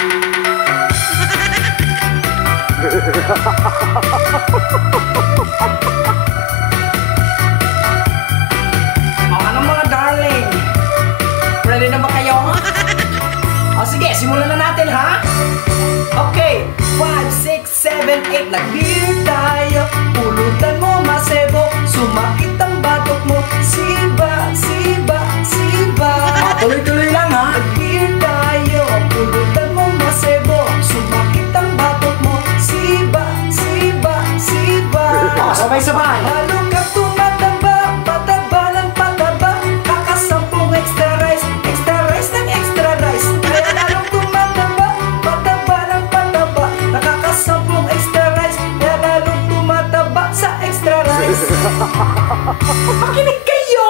Ano mga darling? Ready na ba kayo? O sige, simulan na natin ha? Okay, 5, 6, 7, 8. Nag-beer tayo, pulutan mo masebo, sumakit ang batok mo, siba, siba, siba. Tuloy-tuloy lang ha? Nag-beer tayo, pulutan mo masebo, sumakit ang batok mo, siba, siba, siba. Sabay-sabay. Lalo ka tumataba, pataba ng pataba, kakasampung extra rice ng extra rice. Kaya lalong tumataba, pataba ng pataba, nakakasampung extra rice, kaya lalong tumataba sa extra rice. Makinig kayo!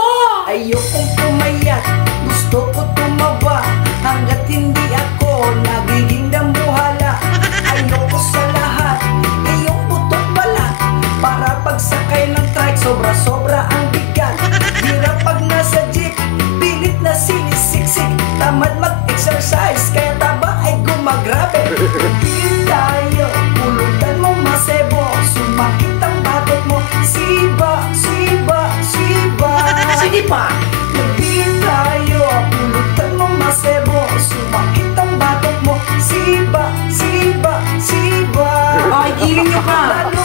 Ayokong pumayat, gusto ko tumaba, hanggat hindi ako nagiging dambuhala. Ayoko sa lahat, iyong butok balat, para pagsakay ng trike, sobra-sobra ang bigat. Hirap pag nasa jeep, pilit na sinisiksik, tamad mag-exercise, kaya taba ay gumagrabe. Beer tayo, pulutan mo masebo, sumakit ang batok mo, siba, siba, siba. Sige pa! Nag-beer tayo, pulutan mo masebo, sumakit ang batok mo, siba, siba, siba. Ay, giling nyo ka! Lalo